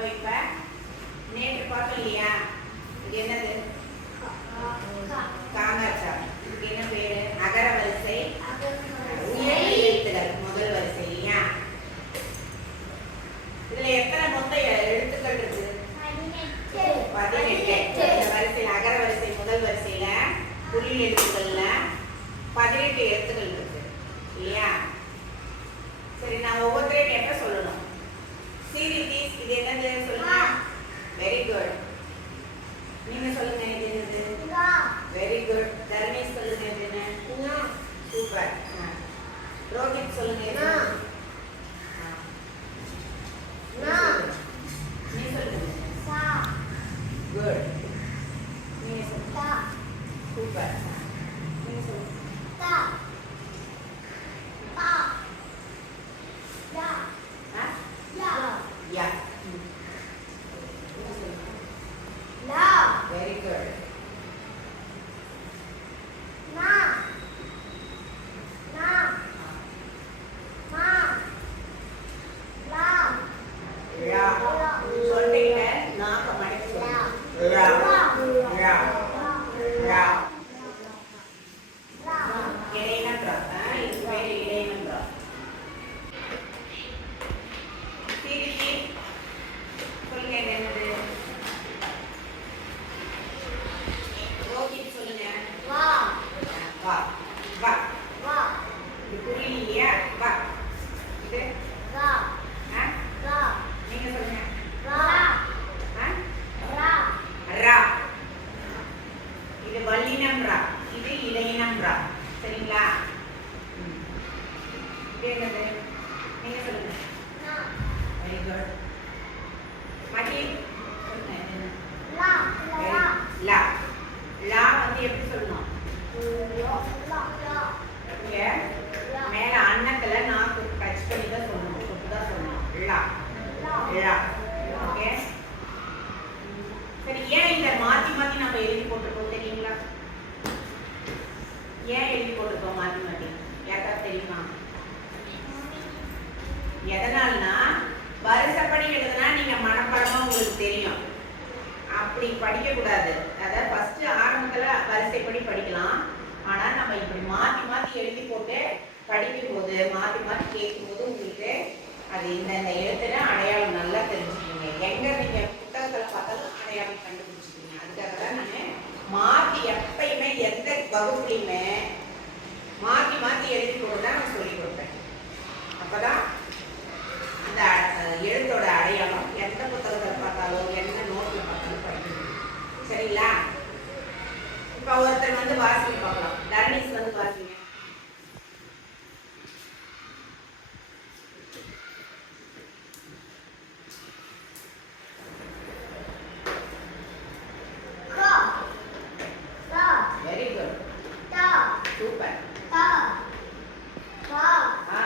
நம்ம இப்ப நேற்று பார்த்தோம் இல்லையா இது என்னது? காங்காச்சா இதுக்கு என்ன பேரு? அகர வரிசை. எழுத்துக்கள் முதல் வரிசை இல்லையா? இதுல எத்தனை மொத்த எழுத்துக்கள் இருக்கு? பதினெட்டு. இந்த வரிசையில் அகர வரிசை முதல் வரிசையில புள்ளி எழுத்துக்கள்ல பதினெட்டு எழுத்துக்கள் இருக்கு இல்லையா சரி நான் ஒவ்வொருத்தரையும் கேட்ட சொல்லணும் சீரிதீஸ் இது என்னது சொல்லுங்க. வெரி குட் நீங்க சொல்லுங்க இது என்னது? வெரி குட் தரணி சொல்லுங்க இது என்ன? சூப்பர் ரோஹித் சொல்லுங்க இது நா. சொல்லுங்க. குட் நீங்க சொல்லுங்க. சூப்பர் நீங்க சொல்லுங்க ஆ யா நீங்க சொல்லுங்க வெரி குட் ழா சொல்றீங்க நாக்க மடக்கி சொல்லுங்க ழா ழா ழா இடைநன்றா ஆ இது பேரு இடைநன்றா திருப்பி சொல்லுங்க இது என்னது ரோஹித் சொல்லுங்க வா வா இது புரியலையா வா இது ஆ நீங்க சொல்லுங்க ஆ ரா இது வல்லினம் ரா இது இடையினம் ரா சரிங்களா ம். இது என்னது நீங்க சொல்லுங்க வெரி அப்படி படிக்க கூடாது அதாவது ஃபர்ஸ்ட் ஆரம்பத்துல வரிசைப்படி படிக்கலாம். ஆனா நம்ம இப்படி மாத்தி மாத்தி எழுதி போட்டு படிக்கும் போது மாத்தி மாத்தி கேட்கும் போது உங்களுக்கு அது இந்த எழுத்துல அடையாளம் நல்லா தெரிஞ்சுக்கணும் இப்போ ஒருத்தர் வந்து வாசிக்க பார்க்கலாம் தரணிஸ் வந்து வாசிங்க வெரி குட் சூப்பர் ஆ ஆ ஆ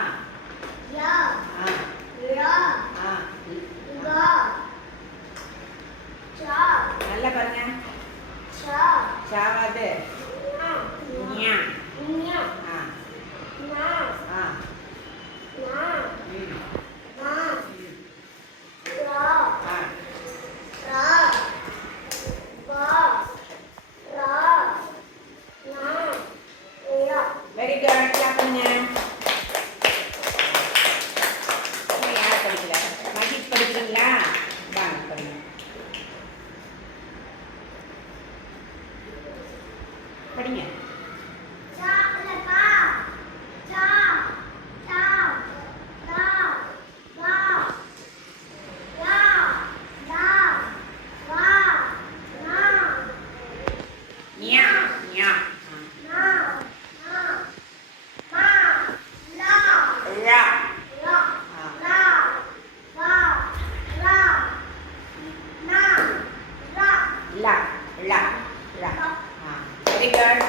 நல்லா பாருங்க ஷாவாது வெரி குட் கிளாப் இன்னும் പഠിക്കാം. வெரி குட்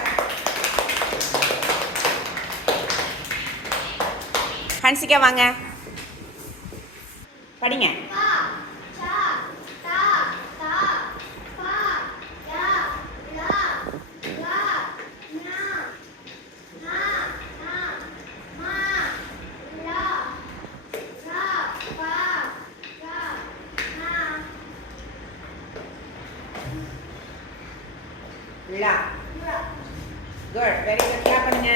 ஹன்சிகா வாங்க படிங்க லா Good very good clap பண்ணுங்க